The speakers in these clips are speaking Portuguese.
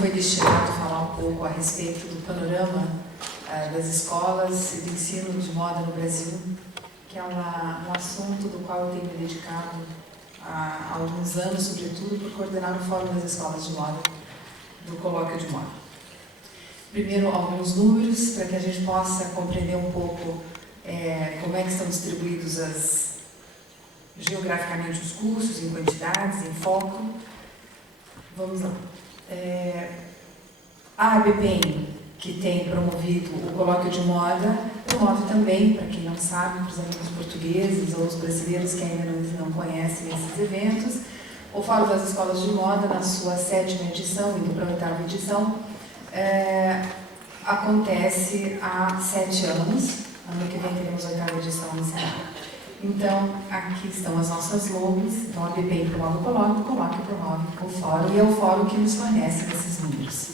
foi destinado a falar um pouco a respeito do panorama das escolas e do ensino de moda no Brasil, que é um assunto do qual eu tenho me dedicado há alguns anos, sobretudo, por coordenar o Fórum das Escolas de Moda, do Colóquio de Moda. Primeiro, alguns números, para que a gente possa compreender um pouco como é que estão distribuídos geograficamente os cursos, em quantidades, em foco. Vamos lá. A ABPEM, que tem promovido o Colóquio de Moda, promove também, para quem não sabe, para os amigos portugueses ou os brasileiros que ainda não conhecem esses eventos, o Fórum das Escolas de Moda, na sua 7ª edição, indo para a 8ª edição, acontece há 7 anos. Ano que vem teremos a 8ª edição encerrada. Então, aqui estão as nossas logos. Então, a ABPEM promove o Colóquio promove o Fórum, e é o Fórum que nos fornece esses números.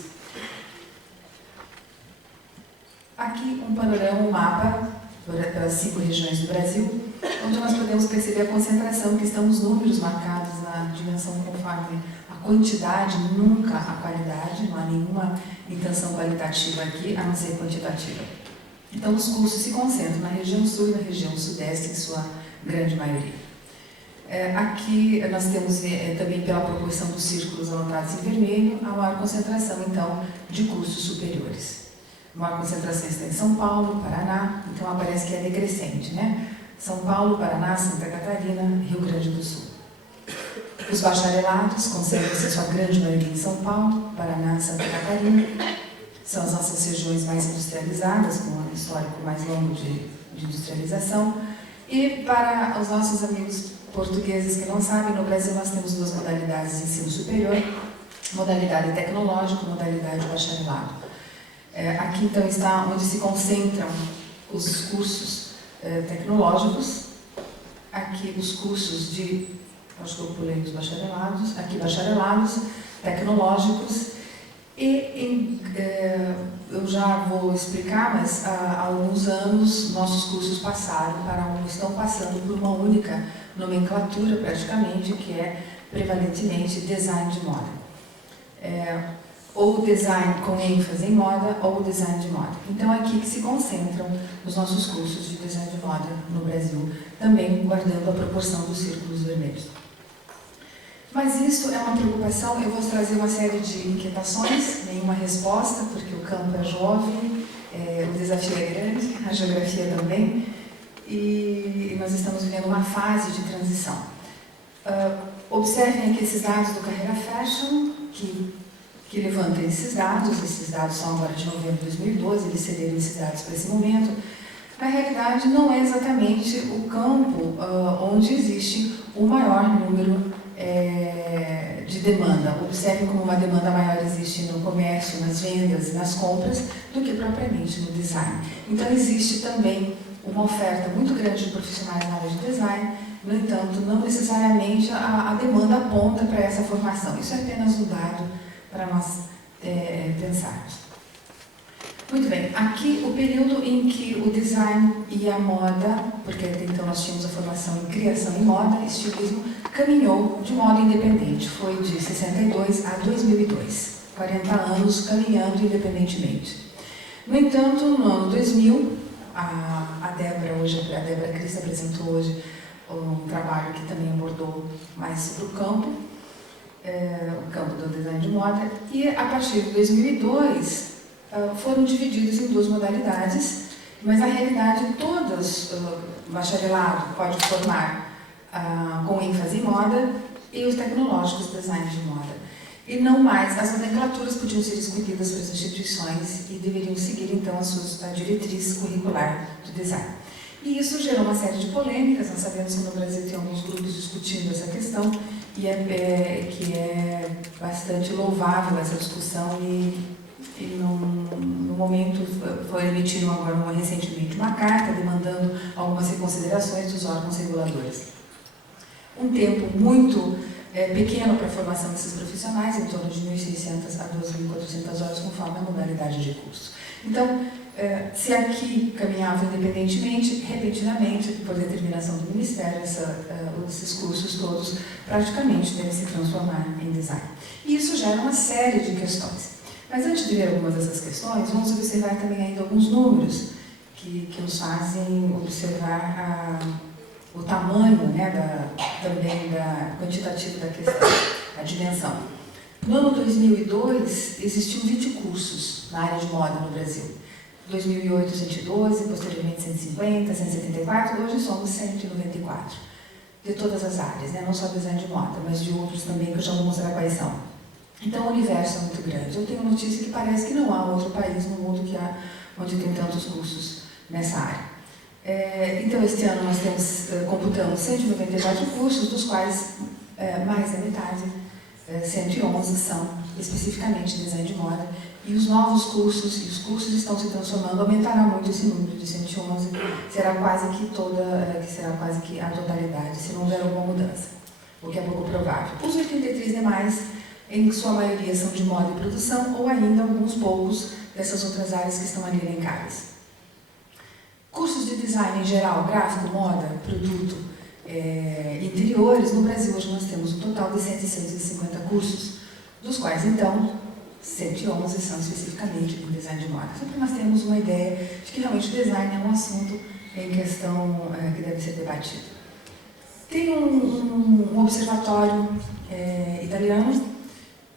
Aqui um panorama, um mapa para as 5 regiões do Brasil, onde nós podemos perceber a concentração, que estão os números marcados na dimensão conforme a quantidade, nunca a qualidade. Não há nenhuma intenção qualitativa aqui, a não ser quantitativa. Então, os cursos se concentram na região sul e na região sudeste, em sua grande maioria. Aqui nós temos também, pela proporção dos círculos anotados em vermelho, a maior concentração, então, de cursos superiores. A maior concentração está em São Paulo, Paraná, então aparece que é decrescente, né? São Paulo, Paraná, Santa Catarina, Rio Grande do Sul. Os bacharelados concentram-se, sua grande maioria, em São Paulo, Paraná, Santa Catarina. São as nossas regiões mais industrializadas, com um histórico mais longo de industrialização. E para os nossos amigos portugueses que não sabem, no Brasil nós temos 2 modalidades de ensino superior, modalidade tecnológico, modalidade bacharelado. Aqui então está onde se concentram os cursos tecnológicos, aqui os cursos de, acho que eu pulei os bacharelados, aqui bacharelados, tecnológicos. E eu já vou explicar, mas há alguns anos nossos cursos estão passando por uma única nomenclatura praticamente, que é prevalentemente design de moda. Ou design com ênfase em moda, ou design de moda. Então é aqui que se concentram os nossos cursos de design de moda no Brasil, também guardando a proporção dos círculos vermelhos. Mas isso é uma preocupação. Eu vou trazer uma série de inquietações, nenhuma resposta, porque o campo é jovem, o desafio é grande, a geografia também, e nós estamos vivendo uma fase de transição. Observem aqui esses dados do Carreira Fashion, que levantam esses dados são agora de novembro de 2012, eles cederam esses dados para esse momento. Na realidade, não é exatamente o campo onde existe o maior número de demanda. Observem como uma demanda maior existe no comércio, nas vendas, nas compras, do que propriamente no design. Então, existe também uma oferta muito grande de profissionais na área de design, no entanto, não necessariamente a demanda aponta para essa formação. Isso é apenas um dado para nós pensarmos. Muito bem, aqui o período em que o design e a moda, porque até então nós tínhamos a formação em criação em moda, estilismo, caminhou de modo independente. Foi de 62 a 2002, 40 anos caminhando independentemente. No entanto, no ano 2000, a Débora Cris apresentou hoje um trabalho que também abordou mais sobre o campo do design de moda, e a partir de 2002, foram divididos em 2 modalidades, mas na realidade todos, bacharelado pode formar com ênfase em moda, e os tecnológicos design de moda. E não mais, as nomenclaturas podiam ser escolhidas pelas instituições e deveriam seguir então a diretriz curricular do design. E isso gerou uma série de polêmicas. Nós sabemos que no Brasil tem alguns grupos discutindo essa questão, e que é bastante louvável essa discussão, e no momento foi emitido agora recentemente uma carta demandando algumas reconsiderações dos órgãos reguladores. Um tempo muito pequeno para a formação desses profissionais, em torno de 1.600 a 2.400 horas, conforme a modalidade de curso. Então, se aqui caminhava independentemente, repentinamente, por determinação do Ministério, esses cursos todos praticamente devem se transformar em design. E isso gera uma série de questões. Mas antes de ver algumas dessas questões, vamos observar também ainda alguns números que nos fazem observar o tamanho, né, também quantitativo da questão, a dimensão. No ano 2002, existiam 20 cursos na área de moda no Brasil. 2008, 112, posteriormente 150, 174, hoje somos 194, de todas as áreas, né? Não só design de moda, mas de outros também, que eu já vou mostrar quais são. Então, o universo é muito grande. Eu tenho notícia que parece que não há outro país no mundo onde tem tantos cursos nessa área. Então, este ano nós computamos 194 cursos, dos quais mais da metade, 111, são especificamente design de moda, e os novos cursos, e os cursos estão se transformando, aumentará muito esse número de 111, será quase que a totalidade, se não houver alguma mudança, o que é pouco provável. Os 83 demais, em sua maioria, são de moda e produção, ou ainda alguns poucos dessas outras áreas que estão ali elencadas. Cursos de design em geral, gráfico, moda, produto, interiores, no Brasil hoje nós temos um total de 150 cursos, dos quais então 111 são especificamente em design de moda. Só para nós termos uma ideia de que realmente o design é um assunto em questão que deve ser debatido. Tem um observatório italiano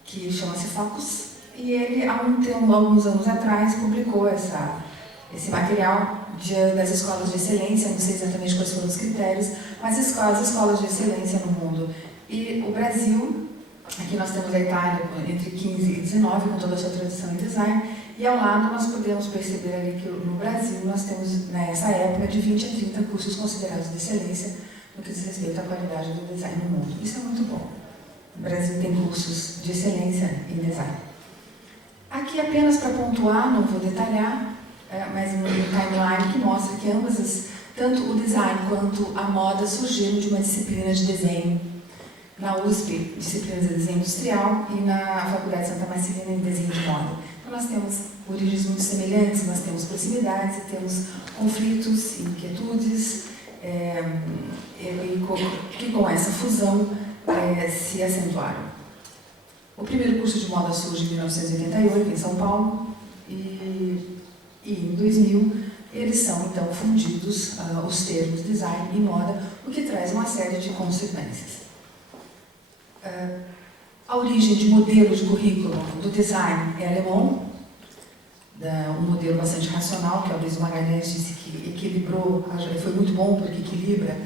que chama-se Focus, e ele há alguns anos atrás publicou esse material das escolas de excelência, não sei exatamente quais foram os critérios, mas as escolas de excelência no mundo. E o Brasil, aqui nós temos a Itália entre 15 e 19, com toda a sua tradição em design, e ao lado nós podemos perceber ali que no Brasil nós temos, nessa época, de 20 a 30 cursos considerados de excelência no que diz respeito à qualidade do design no mundo. Isso é muito bom. O Brasil tem cursos de excelência em design. Aqui apenas para pontuar, não vou detalhar, mas um timeline que mostra que tanto o design quanto a moda surgiram de uma disciplina de desenho na USP, disciplinas de desenho industrial, e na Faculdade Santa Marcelina em desenho de moda. Então nós temos origens muito semelhantes, nós temos proximidades, e temos conflitos e inquietudes, que com essa fusão se acentuaram. O primeiro curso de moda surge em 1988, em São Paulo, e em 2000 eles são então fundidos, os termos design e moda, o que traz uma série de consequências. A origem de modelo de currículo do design é alemão, um modelo bastante racional, que Aloysio Magalhães disse que equilibrou, foi muito bom porque equilibra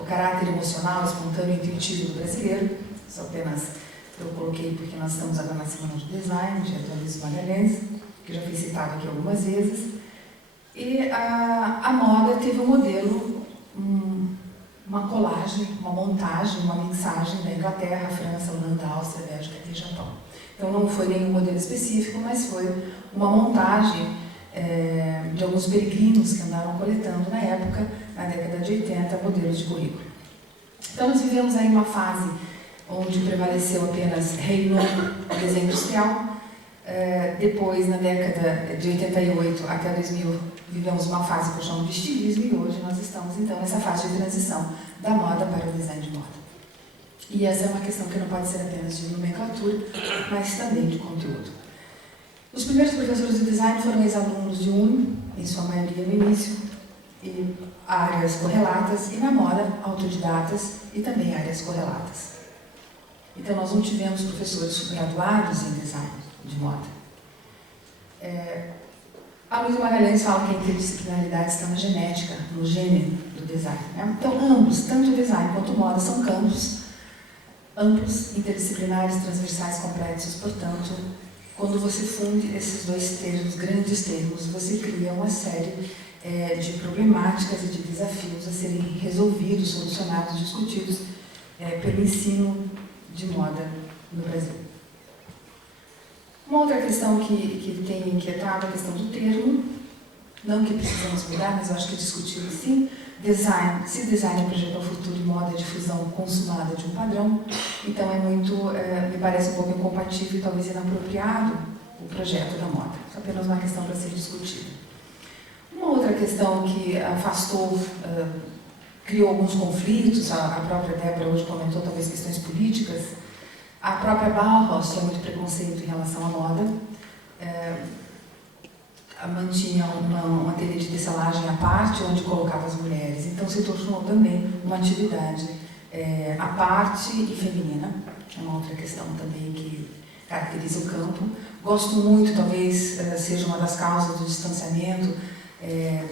o caráter emocional, espontâneo e intuitivo do brasileiro. Isso apenas eu coloquei porque nós estamos agora na semana do design, de Aloysio Magalhães, que já foi citado aqui algumas vezes. E a moda teve um modelo, uma colagem, uma montagem, uma mixagem da Inglaterra, França, Holanda, Áustria, Bélgica e Japão. Então não foi nenhum modelo específico, mas foi uma montagem de alguns peregrinos que andaram coletando na época, na década de 80, modelos de currículo. Então nós vivemos aí uma fase onde prevaleceu apenas reinou o desenho industrial. Depois, na década de 88 até 2000, vivemos uma fase que eu chamo de estilismo, e hoje nós estamos então nessa fase de transição da moda para o design de moda. E essa é uma questão que não pode ser apenas de nomenclatura, mas também de conteúdo. Os primeiros professores de design foram ex-alunos de UNE, em sua maioria no início, e áreas correlatas, e na moda, autodidatas e também áreas correlatas. Então nós não tivemos professores subgraduados em design de moda. Aloysio Magalhães fala que a interdisciplinaridade está na genética, no gene do design. Né? Então ambos, tanto o design quanto a moda, são campos amplos, interdisciplinares, transversais, complexos. Portanto, quando você funde esses dois termos, grandes termos, você cria uma série de problemáticas e de desafios a serem resolvidos, solucionados, discutidos pelo ensino de moda no Brasil. Uma outra questão que tem inquietado é a questão do termo, não que precisamos mudar, mas eu acho que é discutível sim. Design, se design é projeto ao futuro e moda é difusão consumada de um padrão, então me parece um pouco incompatível e talvez inapropriado o projeto da moda. É apenas uma questão para ser discutida. Uma outra questão que afastou, criou alguns conflitos, a própria Débora hoje comentou talvez questões políticas, A própria Bauhaus tinha muito preconceito em relação à moda. Mantinha um ateliê de tecelagem à parte, onde colocava as mulheres. Então se tornou também uma atividade à parte e feminina. É uma outra questão também que caracteriza o campo. Gosto muito, talvez seja uma das causas do distanciamento,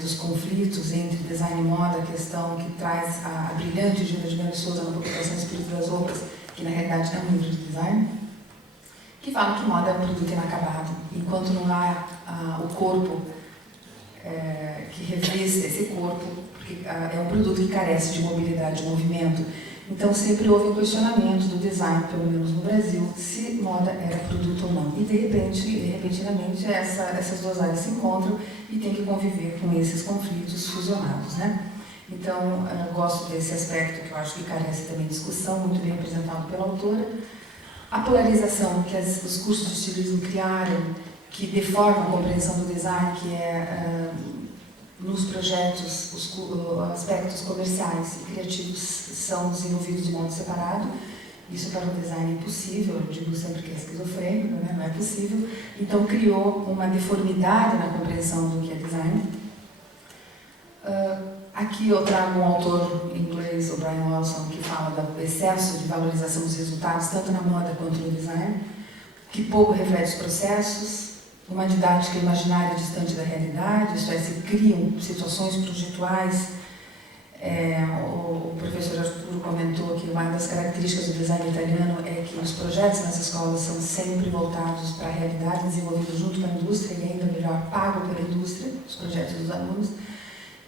dos conflitos entre design e moda, a questão que traz a brilhante Gilda de Melo Souza na publicação Espírito das Roupas, que na realidade é um livro de design, que fala que moda é um produto inacabado. Enquanto não há o corpo que revista esse corpo, porque é um produto que carece de mobilidade, de movimento. Então sempre houve um questionamento do design, pelo menos no Brasil, se moda era produto ou não. E de repente, repentinamente, essas duas áreas se encontram e tem que conviver com esses conflitos fusionados, né? Então, gosto desse aspecto que eu acho que carece também de discussão, muito bem representado pela autora. A polarização que os cursos de estilismo criaram, que deforma a compreensão do design, que nos projetos, os aspectos comerciais e criativos são desenvolvidos de modo separado. Isso para o design é impossível, eu digo sempre que é esquizofrênico, né? Não é possível. Então criou uma deformidade na compreensão do que é design. Aqui eu trago um autor inglês, o Brian Wilson, que fala do excesso de valorização dos resultados, tanto na moda quanto no design, que pouco reflete os processos, uma didática imaginária distante da realidade, isto é, se criam situações projetuais. O professor Arturo comentou que uma das características do design italiano é que os projetos nas escolas são sempre voltados para a realidade, desenvolvidos junto com a indústria e ainda melhor, pago pela indústria, os projetos dos alunos.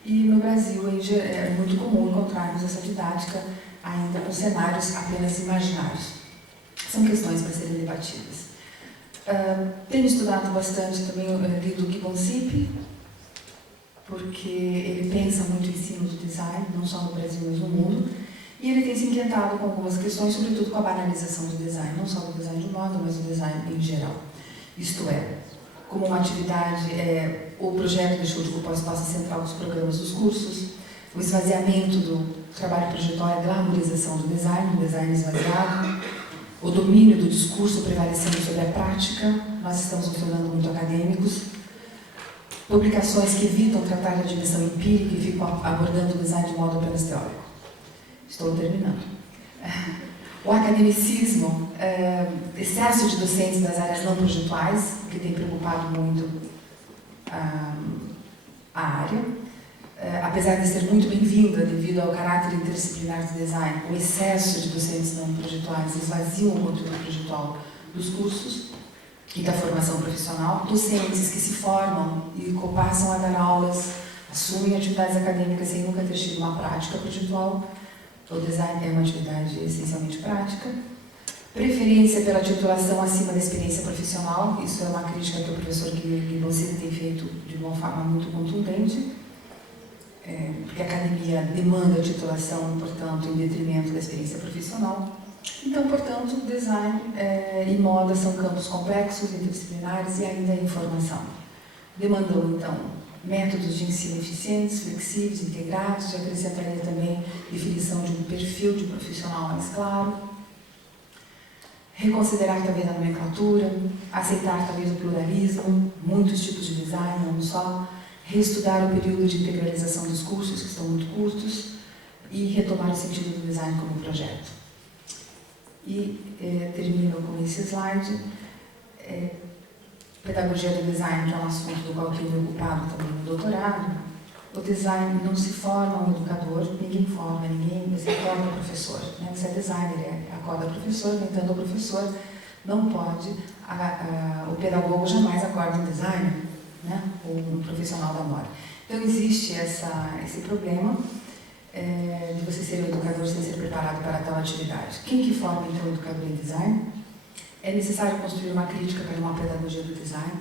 E no Brasil é muito comum encontrarmos essa didática ainda com cenários apenas imaginários. São questões para serem debatidas. Tenho estudado bastante também o livro do Gibbon Sipe, porque ele pensa muito em cima do design, não só no Brasil, mas no mundo. E ele tem se inquietado com algumas questões, sobretudo com a banalização do design, não só do design de moda, mas do design em geral. Isto é, como uma atividade, o projeto deixou de ocupar o espaço central dos programas dos cursos, o esvaziamento do trabalho projetual, a glamorização do design esvaziado, o domínio do discurso prevalecendo sobre a prática. Nós estamos nos tornando muito acadêmicos, publicações que evitam tratar da dimensão empírica e ficam abordando o design de modo apenas teórico. Estou terminando. O academicismo, excesso de docentes das áreas não projetuais, que tem preocupado muito a área. Apesar de ser muito bem-vinda devido ao caráter interdisciplinar do design, o excesso de docentes não projetuais esvaziam o conteúdo projetual dos cursos e da formação profissional. Docentes que se formam e passam a dar aulas, assumem atividades acadêmicas sem nunca ter tido uma prática projetual. O design é uma atividade essencialmente prática. Preferência pela titulação acima da experiência profissional. Isso é uma crítica que o professor Gibbon Sipe tem feito de uma forma muito contundente. Porque a academia demanda a titulação, portanto, em detrimento da experiência profissional. Então, portanto, design e moda são campos complexos, interdisciplinares e ainda a informação. Demandou, então, métodos de ensino eficientes, flexíveis, integrados, e acrescentaria também definição de um perfil de profissional mais claro. Reconsiderar talvez a nomenclatura, aceitar talvez o pluralismo, muitos tipos de design, não só. Reestudar o período de integralização dos cursos, que estão muito curtos, e retomar o sentido do design como projeto. E termino com esse slide. Pedagogia do design, que é um assunto do qual eu tenho me ocupado também no doutorado. O design não se forma um educador, ninguém forma ninguém, você acorda o professor. Né? Você é designer, acorda o professor, no entanto o professor não pode, o pedagogo jamais acorda um designer, né? Ou um profissional da moda. Então existe esse problema de você ser um educador sem ser preparado para tal atividade. Quem que forma então o educador em design? É necessário construir uma crítica para uma pedagogia do design.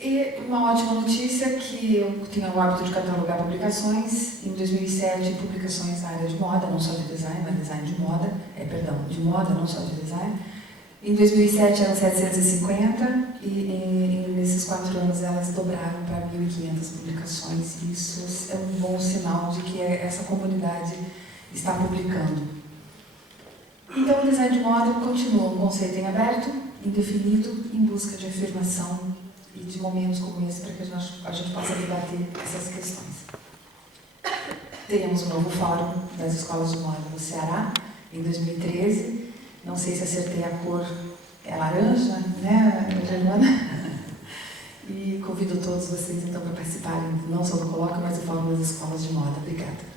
E uma ótima notícia que eu tenho o hábito de catalogar publicações. Em 2007, publicações na área de moda, não só de design, mas design de moda, de moda, não só de design. Em 2007 eram 750 e nesses 4 anos elas dobraram para 1.500 publicações. Isso é um bom sinal de que essa comunidade está publicando. Então, o design de moda continua um conceito em aberto, indefinido, em busca de afirmação e de momentos como esse para que a gente possa debater essas questões. Teremos um novo fórum das escolas de moda no Ceará, em 2013. Não sei se acertei a cor, é laranja, né, Germana? E convido todos vocês, então, para participarem não só do colóquio, mas do fórum das escolas de moda. Obrigada.